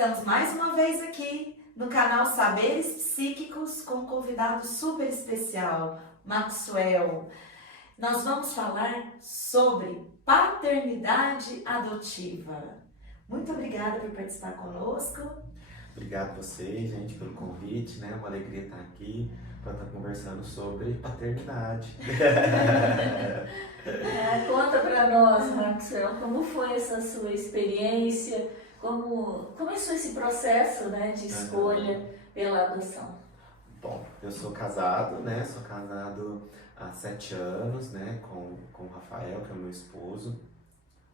Estamos mais uma vez aqui no canal Saberes Psíquicos com um convidado super especial, Maxwell. Nós vamos falar sobre paternidade adotiva. Muito obrigada por participar conosco. Obrigado a vocês, gente, pelo convite, né? Uma alegria estar aqui para estar conversando sobre paternidade. Conta para nós, Maxwell, como foi essa sua experiência, como começou esse processo, né, de escolha pela adoção? Bom, eu sou casado, né? Sou casado há 7 anos, né? Com o Rafael, que é o meu esposo.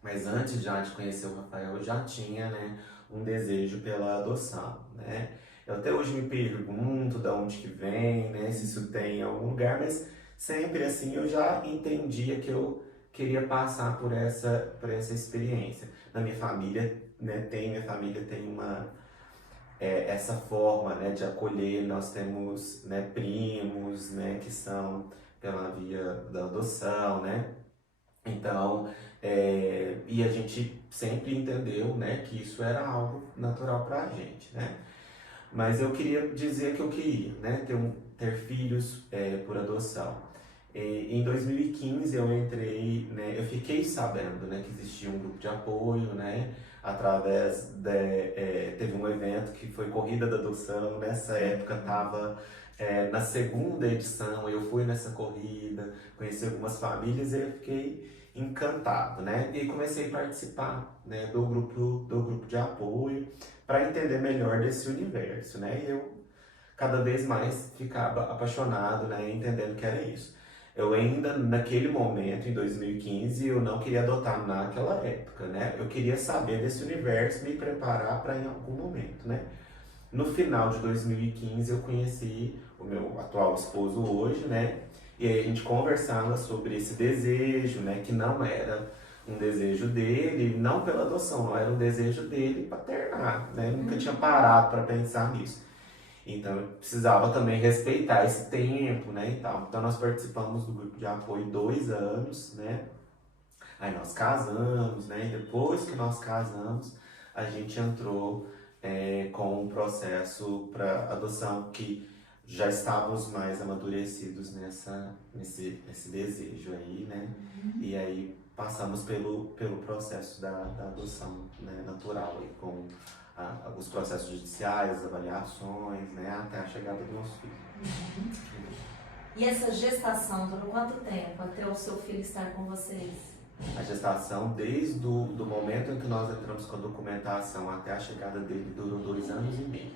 Mas antes já de conhecer o Rafael, eu já tinha, né, um desejo pela adoção, né? Eu até hoje me pergunto de onde que vem, né, se isso tem em algum lugar, mas sempre assim eu já entendia que eu queria passar por essa experiência. Na minha família, né, minha família tem essa forma, né, de acolher. Nós temos, né, primos, né, que são pela via da adoção, né? Então, e a gente sempre entendeu, né, que isso era algo natural para a gente, né? Mas eu queria dizer que eu queria, né, ter filhos por adoção. Em 2015 eu entrei, né, eu fiquei sabendo, né, que existia um grupo de apoio, né, teve um evento que foi Corrida da Adoção. Nessa época estava na segunda edição, eu fui nessa corrida, conheci algumas famílias e eu fiquei encantado, né? E comecei a participar, né, do grupo de apoio para entender melhor desse universo, né? E eu cada vez mais ficava apaixonado, né, entendendo que era isso. Eu ainda, naquele momento, em 2015, eu não queria adotar naquela época, né? Eu queria saber desse universo, me preparar para em algum momento, né? No final de 2015 eu conheci o meu atual esposo hoje, né? E aí a gente conversava sobre esse desejo, né? Que não era um desejo dele, não pela adoção, não era um desejo dele paternar, né? Eu nunca tinha parado para pensar nisso. Então eu precisava também respeitar esse tempo, né, e tal. Então nós participamos do grupo de apoio 2 anos, né? Aí nós casamos, né? E depois que nós casamos, a gente entrou com um processo para adoção, que já estávamos mais amadurecidos nesse desejo aí, né? E aí passamos pelo processo da adoção, né, natural, aí, com os processos judiciais, as avaliações, né, até a chegada do nosso filho. E essa gestação durou quanto tempo até o seu filho estar com vocês? A gestação, desde do momento em que nós entramos com a documentação até a chegada dele, durou 2 anos e meio.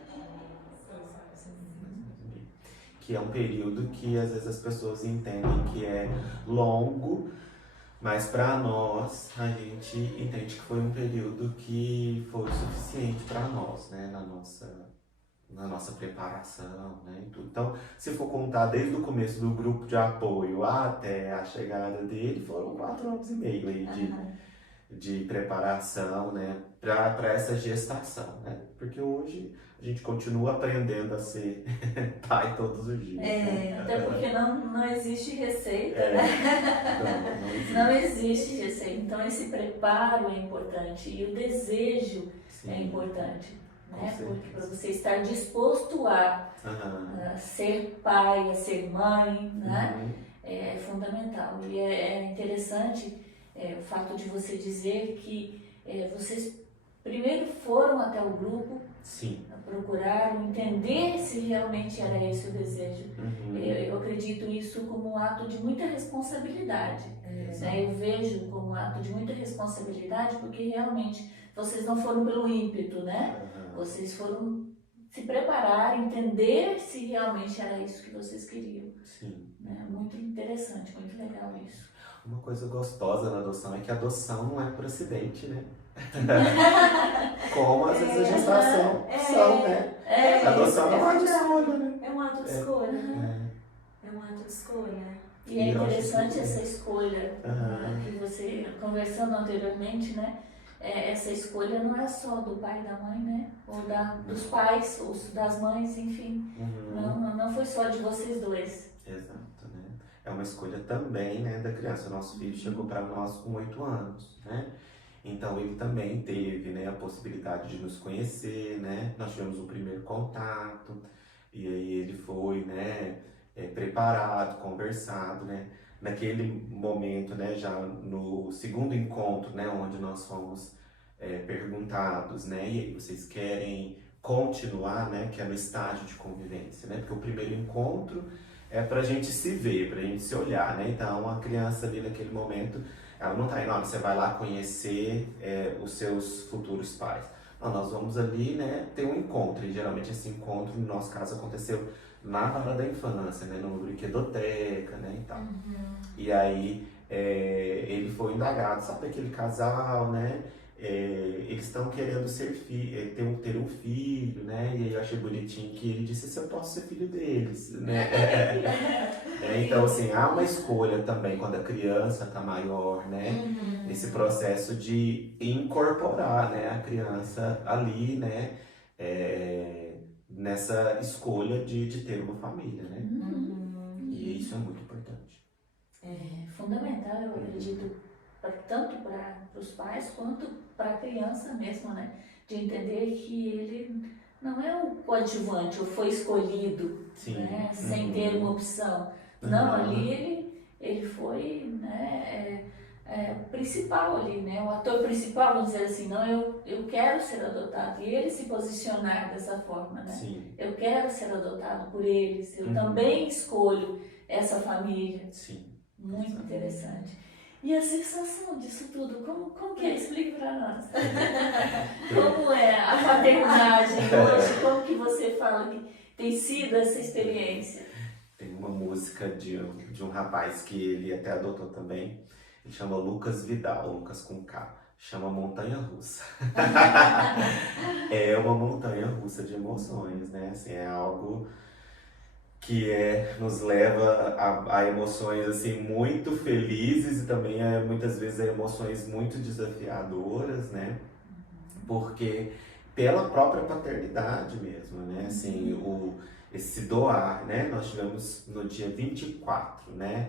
Que é um período que às vezes as pessoas entendem que é longo, mas para nós, a gente entende que foi um período que foi suficiente para nós, né, na nossa preparação, né, e tudo. Então, se for contar desde o começo do grupo de apoio até a chegada dele, foram 4 anos e meio aí de preparação, né, para essa gestação, né, porque hoje a gente continua aprendendo a ser pai todos os dias. Né? Até porque não existe receita, né? Não existe. Não existe receita. Então esse preparo é importante e o desejo Sim. é importante, né? Com Porque para certeza. você estar disposto a ser pai, a ser mãe, né? É fundamental. E é interessante o fato de você dizer que vocês primeiro foram até o grupo, Sim. procuraram entender se realmente era esse o desejo. Eu acredito isso como um ato de muita responsabilidade. Né? Eu vejo como um ato de muita responsabilidade porque realmente vocês não foram pelo ímpeto, né? Vocês foram se preparar, entender se realmente era isso que vocês queriam. Sim. Né? Muito interessante, muito legal isso. Uma coisa gostosa na adoção é que a adoção não é por acidente, né? Como às vezes a gestação são, né? A adoção é um ato de escolha, né? É um ato de escolha. É um ato de escolha. E é interessante essa escolha que você, conversando anteriormente, né? Essa escolha não é só do pai e da mãe, né? Ou dos pais, ou das mães, enfim. Não foi só de vocês dois. Exato, né? É uma escolha também, né, da criança. O nosso filho chegou para nós com 8 anos, né? Então ele também teve, né, a possibilidade de nos conhecer, né? Nós tivemos o primeiro contato e aí ele foi, né, preparado, conversado, né? Naquele momento, né, já no segundo encontro, né, onde nós fomos perguntados, né, e aí vocês querem continuar, né, que é no estágio de convivência, né? Porque o primeiro encontro é pra gente se ver, pra gente se olhar, né? Então a criança ali naquele momento ela não tá indo, olha, você vai lá conhecer os seus futuros pais. Não, nós vamos ali, né, ter um encontro. E geralmente esse encontro, no nosso caso, aconteceu na vara da infância, né, numa brinquedoteca, né, e tal. E aí ele foi indagado, sabe aquele casal, né? Eles estão querendo ter um filho, né? E aí eu achei bonitinho que ele disse se eu posso ser filho deles, né? Então, assim, há uma escolha também quando a criança está maior, né? Esse processo de incorporar, né, a criança ali, né? Nessa escolha de ter uma família, né? E isso é muito importante. É fundamental, eu acredito, tanto para os pais quanto para a criança mesmo, né? De entender que ele não é o coadjuvante, ou foi escolhido, Sim. né? Sem ter uma opção. Não, ali ele foi, né, o principal ali, né? O ator principal, vamos dizer assim, não, eu quero ser adotado. E ele se posicionar dessa forma, né? Sim. Eu quero ser adotado por eles, eu também escolho essa família. Sim. Muito interessante. E a sensação disso tudo, como que é? Explique para nós. Como é a paternagem hoje? Como que você fala que tem sido essa experiência? Tem uma música de um rapaz que ele até adotou também. Ele chama Lucas Vidal, Lucas com K. Chama Montanha Russa. É uma montanha russa de emoções, né? Assim, é algo que nos leva a emoções assim muito felizes e também muitas vezes a emoções muito desafiadoras, né? Porque pela própria paternidade mesmo, né? Assim, esse doar, né? Nós tivemos no dia 24, né?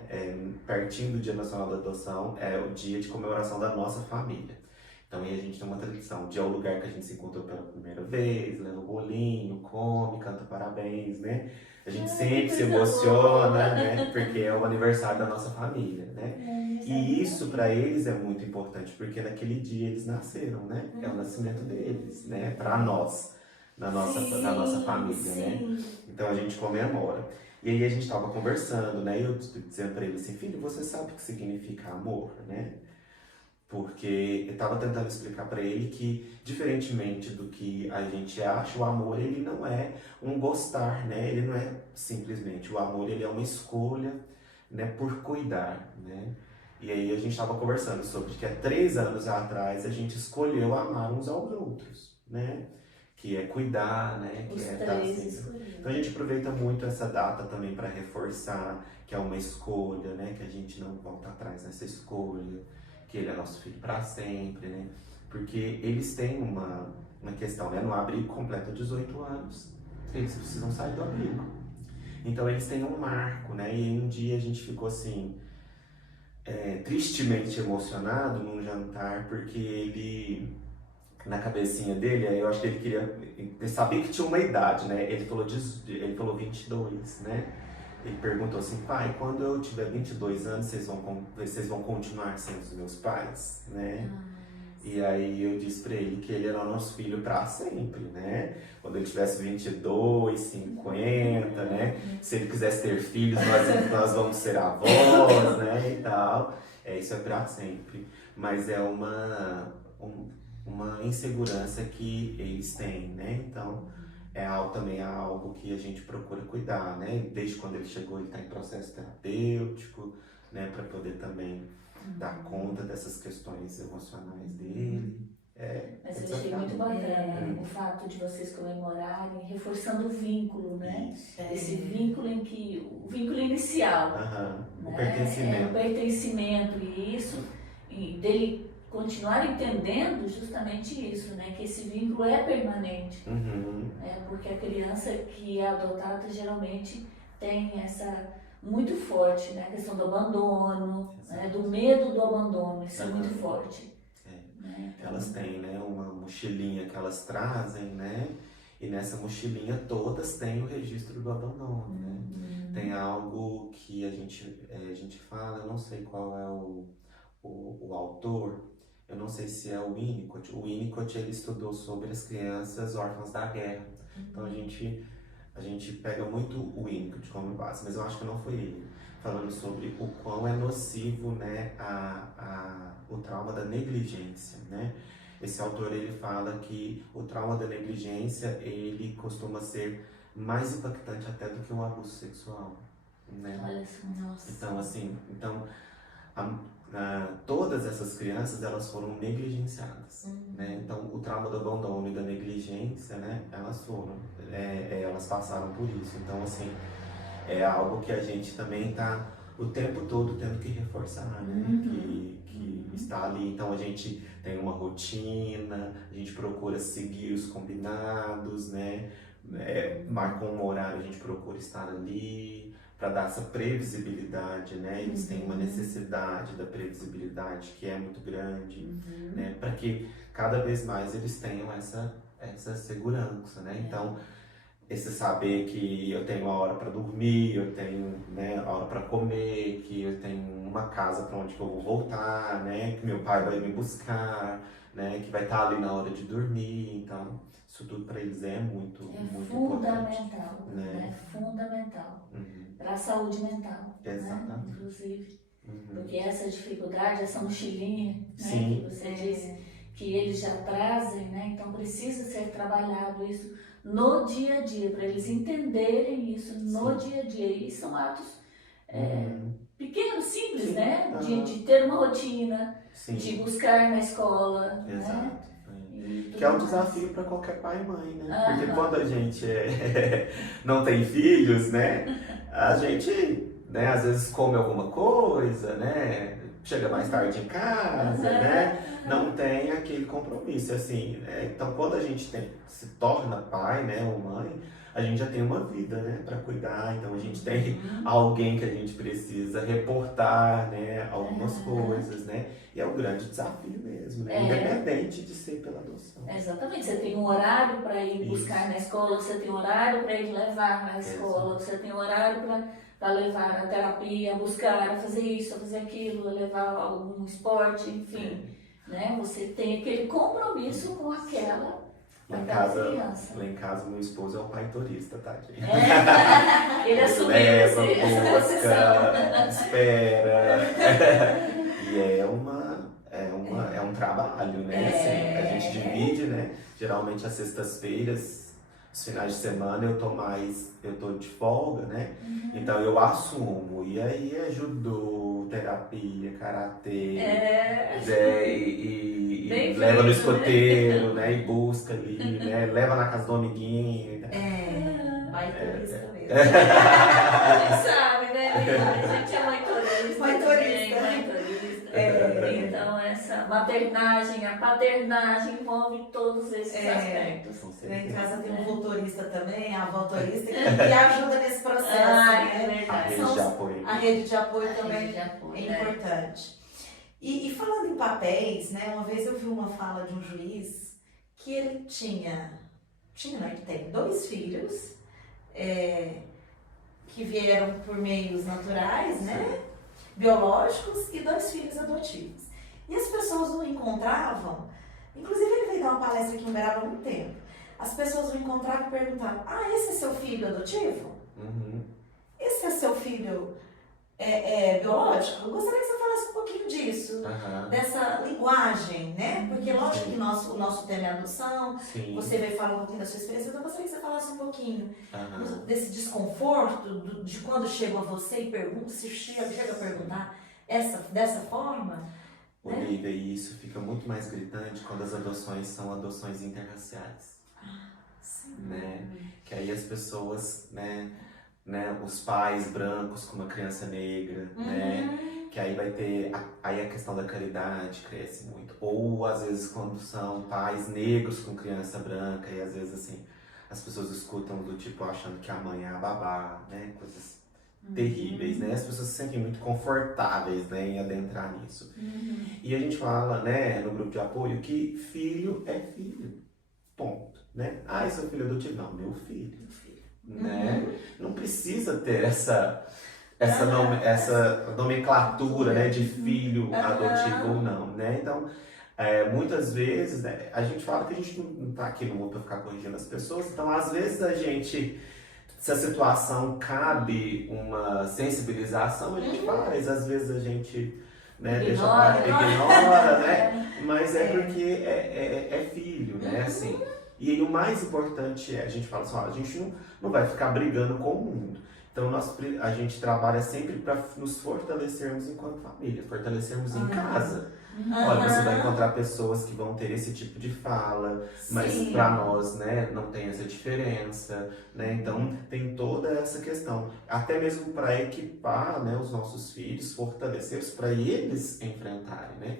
Pertinho do Dia Nacional da Adoção, é o dia de comemoração da nossa família. Então aí a gente tem uma tradição, o dia é o lugar que a gente se encontrou pela primeira vez, leva o bolinho, come, canta parabéns, né? A gente sempre se emociona, né? Porque é o aniversário da nossa família, né? E isso para eles é muito importante, porque naquele dia eles nasceram, né? É o nascimento deles, né? Para nós, da nossa família, né? Então a gente comemora. E aí a gente estava conversando, né? E eu dizendo para ele assim, filho, você sabe o que significa amor, né? Porque eu estava tentando explicar para ele que, diferentemente do que a gente acha, o amor ele não é um gostar, né? Ele não é simplesmente, o amor ele é uma escolha, né? Por cuidar, né? E aí a gente estava conversando sobre que há 3 anos atrás a gente escolheu amar uns aos outros, né? Que é cuidar, né? Que é estar sempre. Então a gente aproveita muito essa data também para reforçar que é uma escolha, né? Que a gente não volta atrás nessa escolha, que ele é nosso filho para sempre, né? Porque eles têm uma questão, né? No abrigo completa 18 anos, eles precisam sair do abrigo. Então eles têm um marco, né? E um dia a gente ficou assim, tristemente emocionado num jantar, porque ele, na cabecinha dele, eu acho que ele sabia que tinha uma idade, né? Ele falou 22, né? Ele perguntou assim, pai, quando eu tiver 22 anos, vocês vão continuar sendo os meus pais, né? E aí eu disse pra ele que ele era o nosso filho pra sempre, né? Quando ele tivesse 22, 50, né? Se ele quisesse ter filhos, nós vamos ser avós, né? E tal. Isso é pra sempre. Mas é uma insegurança que eles têm, né? Então, também é algo que a gente procura cuidar, né? Desde quando ele chegou, ele está em processo terapêutico, né? Para poder também dar conta dessas questões emocionais dele. Mas eu achei muito bacana o fato de vocês comemorarem, reforçando o vínculo, né? Esse vínculo o vínculo inicial. Né? O pertencimento. O pertencimento, e dele continuar entendendo justamente isso, né? Que esse vínculo é permanente. Porque a criança que é adotada geralmente tem essa muito forte, né? A questão do abandono, né? Do medo do abandono, isso é muito forte. Né? né? Então, Elas têm, né, uma mochilinha que elas trazem, né? E nessa mochilinha todas têm o registro do abandono, né? Tem algo que a gente fala, eu não sei qual é o autor, eu não sei se é o Winnicott. O Winnicott, ele estudou sobre as crianças órfãs da guerra. Então a gente pega muito o Winnicott como base, mas eu acho que não foi ele. Falando sobre o quão é nocivo, né, o trauma da negligência, né? Esse autor, ele fala que o trauma da negligência, ele costuma ser mais impactante até do que o abuso sexual, né? olha só, nossa. Então, assim, todas essas crianças, elas foram negligenciadas, né? Então, o trauma do abandono e da negligência, né, elas passaram por isso. Então, assim, é algo que a gente também está o tempo todo tendo que reforçar, né? Que está ali. Então, a gente tem uma rotina, a gente procura seguir os combinados, né? Marca um horário, a gente procura estar ali para dar essa previsibilidade, né? Eles têm uma necessidade da previsibilidade que é muito grande, né? Para que cada vez mais eles tenham essa segurança, né? Então, esse saber que eu tenho uma hora para dormir, eu tenho, né, a hora para comer, que eu tenho uma casa para onde que eu vou voltar, né? Que meu pai vai me buscar, né? Que vai estar ali na hora de dormir. Então, isso tudo para eles é muito fundamental, importante, né? É fundamental para a saúde mental, Exatamente. né? Inclusive, porque essa dificuldade, essa mochilinha, né, Sim. que você disse que eles já trazem, né? Então precisa ser trabalhado isso no dia a dia, para eles entenderem isso no dia a dia. E são atos pequenos, simples, Sim. né? De ter uma rotina, Sim. de buscar na escola, Exato. né? Que é um desafio para qualquer pai e mãe, né? Porque Aham. quando a gente não tem filhos, né? A gente, né, às vezes come alguma coisa, né? Chega mais tarde em casa, né? Não tem aquele compromisso, assim, né? Então, quando a gente se torna pai, né, ou mãe, a gente já tem uma vida, né, para cuidar. Então, a gente tem alguém que a gente precisa reportar, né, algumas coisas, né? E é um grande desafio mesmo, né? Independente de ser pela adoção. Exatamente, você tem um horário para ir buscar Isso. na escola, você tem um horário para ir levar na escola, você tem um horário para levar na terapia, buscar, fazer isso, fazer aquilo, levar algum esporte, enfim, né? Você tem aquele compromisso com aquela criança. Lá em casa, meu esposo é um pai turista, tá, gente? Ele assumiu leva, essa posição. busca, espera. E é um trabalho, né? Assim, a gente divide, né? Geralmente às sextas-feiras, os finais de semana eu tô de folga, né? Então eu assumo. E aí é judô, terapia, karatê, e leva no escoteiro, né? E busca ali, né? Leva na casa do amiguinho. Vai turista mesmo. A gente sabe, né? A gente é mãe turista. Mãe turista. Mãe turista. Então, essa maternagem, a paternagem envolve todos esses aspectos. Lá em casa tem um motorista também, a avó turista, que ajuda nesse processo. Né? A rede de apoio. A rede de apoio também rede de apoio, é importante. E falando em papéis, né? Uma vez eu vi uma fala de um juiz que ele ele tem 2 filhos que vieram por meios naturais, né? Biológicos, e 2 filhos adotivos. E as pessoas o encontravam, inclusive ele veio dar uma palestra aqui em Uberaba há muito tempo. As pessoas o encontravam e perguntavam: esse é seu filho adotivo? Esse é seu filho biológico? Eu gostaria que você falasse um pouquinho disso, dessa linguagem, né? Porque lógico que o nosso tema é adoção, você veio falar um pouquinho da sua experiência, então eu gostaria que você falasse um pouquinho desse desconforto, de quando chegam a você e perguntam, se chega a perguntar dessa forma. Olivia, e isso fica muito mais gritante quando as adoções são adoções interraciais. Né? Que aí as pessoas, né, os pais brancos com uma criança negra, né? Que aí vai ter, aí a questão da caridade cresce muito. Ou às vezes quando são pais negros com criança branca, e às vezes assim, as pessoas escutam do tipo achando que a mãe é a babá, né? Coisas terríveis, né? As pessoas se sentem muito confortáveis, né, em adentrar nisso. E a gente fala, né, no grupo de apoio que filho é filho, ponto, né? Ah, seu filho adotivo? Não, meu filho, né? Não precisa ter essa nomenclatura, né, de filho adotivo ou não, né? Então, muitas vezes, né, a gente fala que a gente não tá aqui no mundo para ficar corrigindo as pessoas, então às vezes se a situação cabe uma sensibilização, a gente faz, às vezes a gente, né, ignora, né? Mas é porque é filho, né? Assim. E aí, o mais importante a gente fala assim, ó, a gente não vai ficar brigando com o mundo. Então a gente trabalha sempre para nos fortalecermos enquanto família, fortalecermos em casa. Olha, você vai encontrar pessoas que vão ter esse tipo de fala, mas para nós, né, não tem essa diferença, né? Então tem toda essa questão, até mesmo para equipar, né, os nossos filhos, fortalecê-los para eles enfrentarem, né?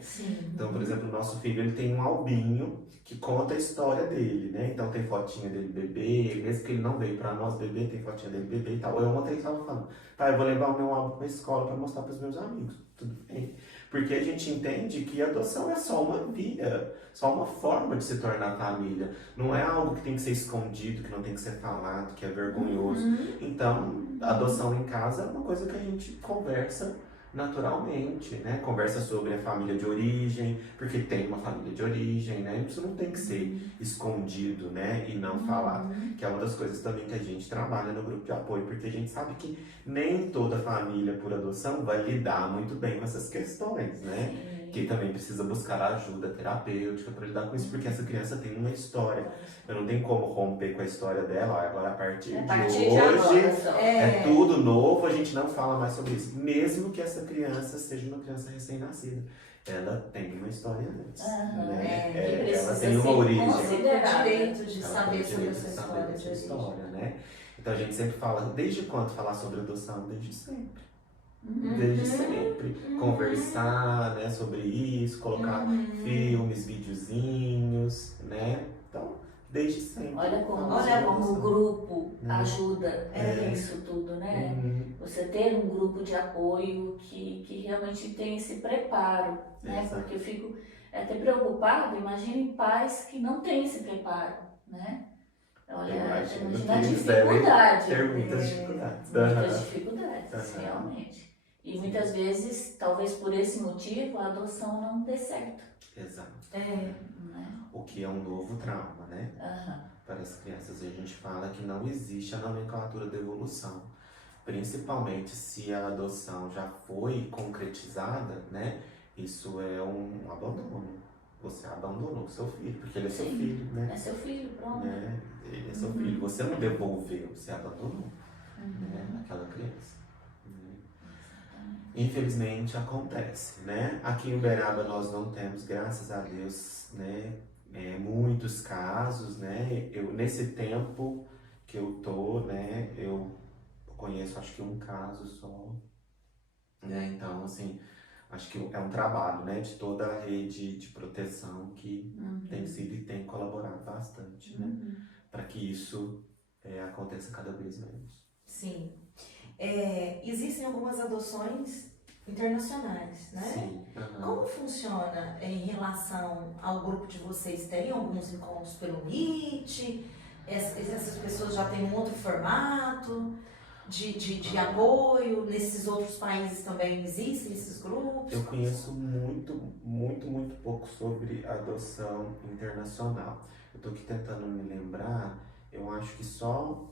Então, por exemplo, o nosso filho ele tem um albinho que conta a história dele, né? Então tem fotinha dele bebê, mesmo que ele não veio para nós bebê, tem fotinha dele bebê e tal. Eu ontem estava falando, tá, eu vou levar o meu álbum para a escola para mostrar para os meus amigos, tudo bem? Porque a gente entende que a adoção é só uma via, só uma forma de se tornar família. Não é algo que tem que ser escondido, que não tem que ser falado, que é vergonhoso. Então, a adoção em casa é uma coisa que a gente conversa naturalmente, né? Conversa sobre a família de origem, porque tem uma família de origem, né? Isso não tem que ser escondido, né? E não falado. Que é uma das coisas também que a gente trabalha no grupo de apoio, porque a gente sabe que nem toda família por adoção vai lidar muito bem com essas questões, né? Que também precisa buscar ajuda terapêutica para lidar com isso, porque essa criança tem uma história. Eu não tenho como romper com a história dela. Agora, a partir de hoje, é tudo novo, a gente não fala mais sobre isso. Mesmo que essa criança seja uma criança recém-nascida. Ela tem uma história antes. Né? Ela tem uma origem. O direito de saber sobre essa história, né? Então a gente sempre fala, desde quando falar sobre adoção? Desde sempre. Desde sempre. Conversar, né, sobre isso, colocar filmes, videozinhos, né? Então, desde sempre. Olha como o grupo ajuda isso tudo, né? Você ter um grupo de apoio que realmente tem esse preparo, né? Porque eu fico até preocupada, imagine pais que não têm esse preparo, né? Olha, imagina a dificuldade. Ter muitas dificuldades. Muitas dificuldades, realmente. E muitas vezes, talvez por esse motivo, a adoção não dê certo. Exato. Né? O que é um novo trauma, né? Para as crianças, a gente fala que não existe a nomenclatura da evolução. Principalmente se a adoção já foi concretizada, né? Isso é um abandono. Você abandonou seu filho, porque ele é seu filho, né? É seu filho, pronto. Né? Ele é seu filho. Você não devolveu, você abandonou né? Aquela criança. Infelizmente acontece, né? Aqui em Uberaba nós não temos, graças a Deus, né? Muitos casos, né? Nesse tempo que eu tô, né? Eu conheço acho que um caso só, né? Então, assim, acho que é um trabalho, né? De toda a rede de proteção que tem sido e tem colaborado bastante, né? Para que isso aconteça cada vez menos. Sim. Existem algumas adoções internacionais, né? Sim. Como funciona em relação ao grupo de vocês? Tem alguns encontros pelo Meet? Essas pessoas já têm um outro formato de apoio? Nesses outros países também existem esses grupos? Eu conheço muito pouco sobre adoção internacional. Eu estou aqui tentando me lembrar, eu acho que só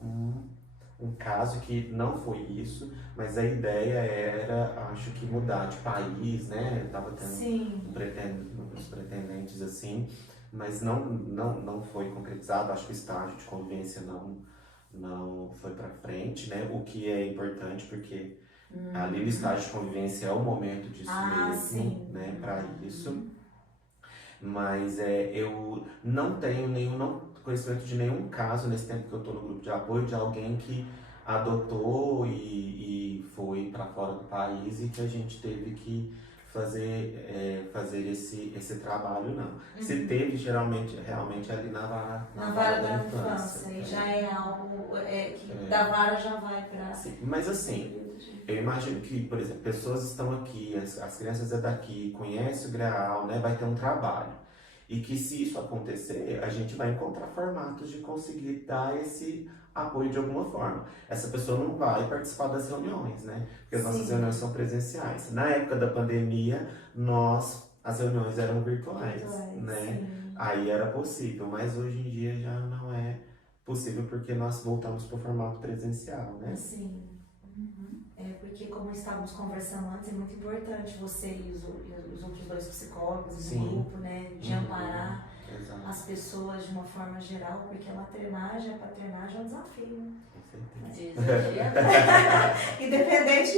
um caso que não foi isso, mas a ideia era, acho que mudar de país, né? Eu tava tendo uns pretendentes assim, mas não foi concretizado. Acho que o estágio de convivência não foi para frente, né? O que é importante porque ali no estágio de convivência é o momento disso mesmo, né? Para isso. Mas eu não tenho nenhum conhecimento de nenhum caso nesse tempo que eu estou no grupo de apoio de alguém que adotou e foi para fora do país e que a gente teve que fazer esse trabalho, não. Se teve, realmente ali na vara da infância. E já é algo que da vara já vai para... Mas assim, saúde. Eu imagino que, por exemplo, pessoas estão aqui, as crianças é daqui, conhecem o Graal, né, vai ter um trabalho. E que se isso acontecer, a gente vai encontrar formatos de conseguir dar esse apoio de alguma forma. Essa pessoa não vai participar das reuniões, né? Porque as nossas reuniões são presenciais. Na época da pandemia, as reuniões eram virtuais, né? Sim. Aí era possível, mas hoje em dia já não é possível porque nós voltamos para o formato presencial, né? Sim. Porque como estávamos conversando antes, é muito importante você e os outros dois psicólogos do Sim. grupo, né, de amparar Exato. as pessoas de uma forma geral, porque a maternagem é um desafio. Com certeza. Desafiador. Independente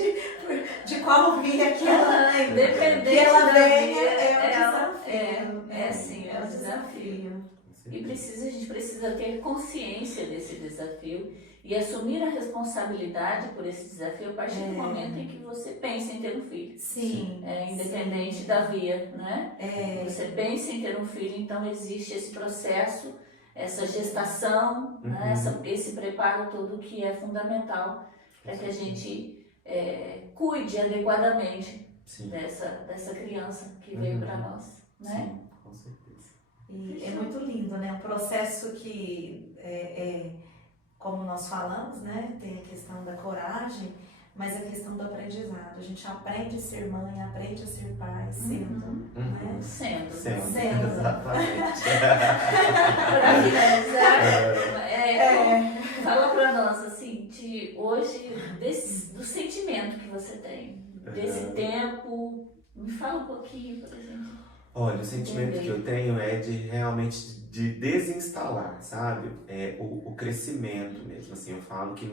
de qual via que ela, Independente que ela da venha, vida, é um desafio. sim, é um desafio. Com E certeza. a gente precisa ter consciência desse desafio e assumir a responsabilidade por esse desafio a partir do momento em que você pensa em ter um filho. Sim. Independente sim. da via, né? É, Você pensa em ter um filho, então existe esse processo, essa gestação, né? Esse preparo todo que é fundamental para que a gente cuide adequadamente Sim. dessa criança que veio para nós, né? Sim, com certeza. e é muito lindo, né? Um processo que como nós falamos, né? Tem a questão da coragem, mas a questão do aprendizado. A gente aprende a ser mãe, aprende a ser pai, sendo, né? Sendo. Sendo. Exatamente. Para finalizar, fala para nós assim, de hoje, do sentimento que você tem, desse tempo. Me fala um pouquinho, por exemplo. Olha, o sentimento que eu tenho é de realmente de desinstalar, sabe? O crescimento mesmo, assim, eu falo que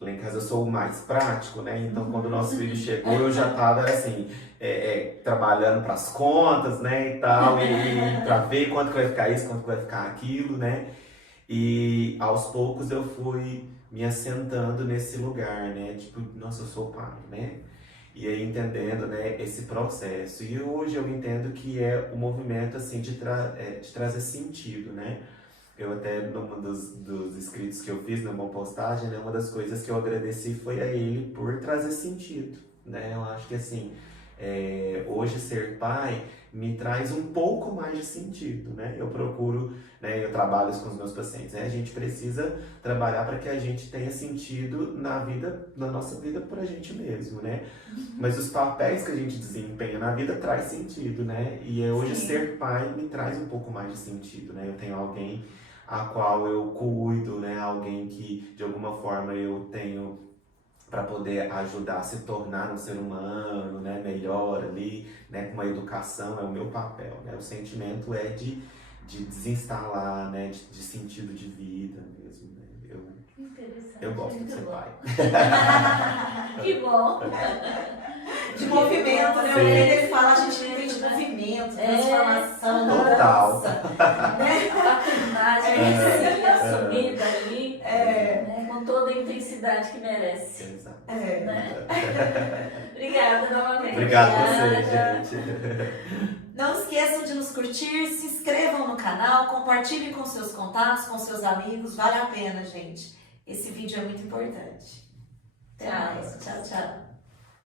lá em casa eu sou o mais prático, né? Então quando o nosso filho chegou eu já tava assim, trabalhando para as contas, né, e tal, e para ver quanto que vai ficar isso, quanto que vai ficar aquilo, né? E aos poucos eu fui me assentando nesse lugar, né? Tipo, nossa, eu sou pai, né? E aí entendendo, né, esse processo. E hoje eu entendo que é o movimento, assim, de trazer sentido, né? Eu até, num dos escritos que eu fiz, numa postagem, né, uma das coisas que eu agradeci foi a ele por trazer sentido, né? Eu acho que, assim, hoje ser pai me traz um pouco mais de sentido, né? Eu procuro, né, eu trabalho isso com os meus pacientes, né? A gente precisa trabalhar para que a gente tenha sentido na nossa vida por a gente mesmo, né? Mas os papéis que a gente desempenha na vida traz sentido, né? E hoje ser pai me traz um pouco mais de sentido, né? Eu tenho alguém a qual eu cuido, né? Alguém que de alguma forma eu tenho para poder ajudar a se tornar um ser humano, né, melhor ali, né, com uma educação, é o meu papel, né? O sentimento é de desinstalar, né, de sentido de vida mesmo, né? Eu gosto de ser pai. Que bom! De movimento, né? O Sim. ele fala, a gente entende de movimento, transformação, Total. mudança. A paternagem assumida ali, né, com toda a intensidade que merece. Exato. Né? Obrigada novamente. Obrigado a você, gente. Não esqueçam de nos curtir, se inscrevam no canal, compartilhem com seus contatos, com seus amigos, vale a pena, gente. Esse vídeo é muito importante. Até mais. Tchau, tchau.